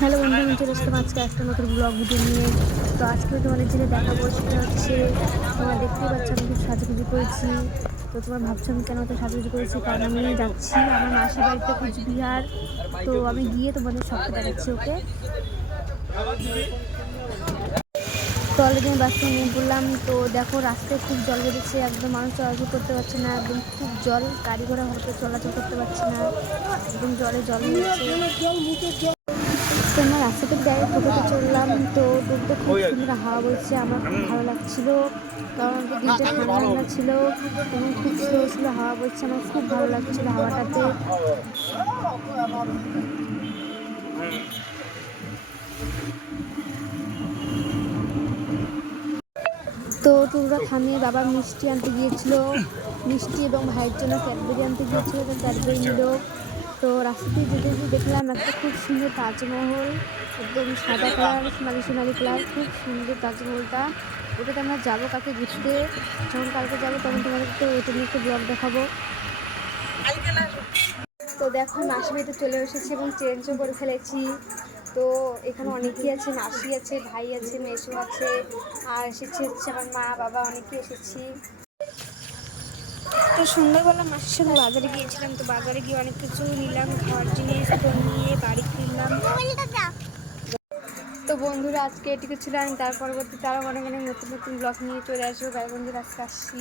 Hello বন্ধু, আমি চলে আসলাম আজকে একটা নতুন ব্লগ ভিডিও নিয়ে। তো আজকে তোমাদের যেটা দেখাবো সেটা হচ্ছে, তোমরা দেখতেই পাচ্ছ আমি খুব সাজুগুজু করেছি। তো তোমরা ভাবছো আমি কেন তো সাজুগুজু করেছি, কারণ আমি যাচ্ছি আমার মাসির বাড়িতে কুচবিহার। তো আমি গিয়ে তোমাদের সবটা দেখাচ্ছি, ওকে? তো অলরেডি আমি বাস থেকে নেমে পড়লাম। তো দেখো রাস্তায় খুব জল বেঁধেছে, একদম মানুষ চলাচল করতে পারছে না, একদম খুব জল, গাড়ি ঘোড়া ভালো চলাচল করতে পারছে না, একদম জলে জল হয়েছে। তো আমরা রাস্তা থেকে ডাইরেক্ট টোটোতে চললাম। তো টোটোতে খুব সুন্দর হাওয়া বইছে, আমার খুব ভালো লাগছিল, কারণ দিনটা ঠান্ডা ঠান্ডা ছিল এবং খুব স্লো স্লো হাওয়া বইছে, আমার খুব ভালো লাগছিল হাওয়াটাতে। তো টোটোটা থামিয়ে বাবা মিষ্টি আনতে গিয়েছিল, মিষ্টি এবং ভাইয়ের জন্য ক্যাডবেরি আনতে গিয়েছিল, তো ক্যাডবেরি নিল। তো রাস্তা দিয়ে যেতে যেতে দেখলাম একটা খুব সুন্দর তাজমহল, একদম সাদা কালার, সোনালি সোনালি কালার, খুব সুন্দর তাজমহলটা। ওটাতে আমরা যাবো কালকে ঘুরতে, যখন কালকে যাবো তখন তোমাদেরকে ওটা নিয়ে একটা ব্লগ দেখাবো। তো দেখো মাসি বাড়িতে চলে এসেছি এবং চেঞ্জও করে ফেলেছি। তো এখানে অনেকেই আছে, মাসি আছে, ভাই আছে, মেসো আছে, আর এসেছে হচ্ছে আমার মা বাবা, অনেকেই এসেছি। তো সন্ধ্যাবেলা মাসির সাথে বাজারে গিয়েছিলাম, তো বাজারে গিয়ে অনেক কিছু নিলাম খাওয়ার জিনিস, তো নিয়ে বাড়ি ফিরলাম। তো বন্ধুরা আজকে এটুকু ছিল, আমি তার পরবর্তীতে আরও অনেক অনেক নতুন নতুন ব্লগ নিয়ে চলে আসবো। গায়ে বন্ধুরা আজকে আসছি।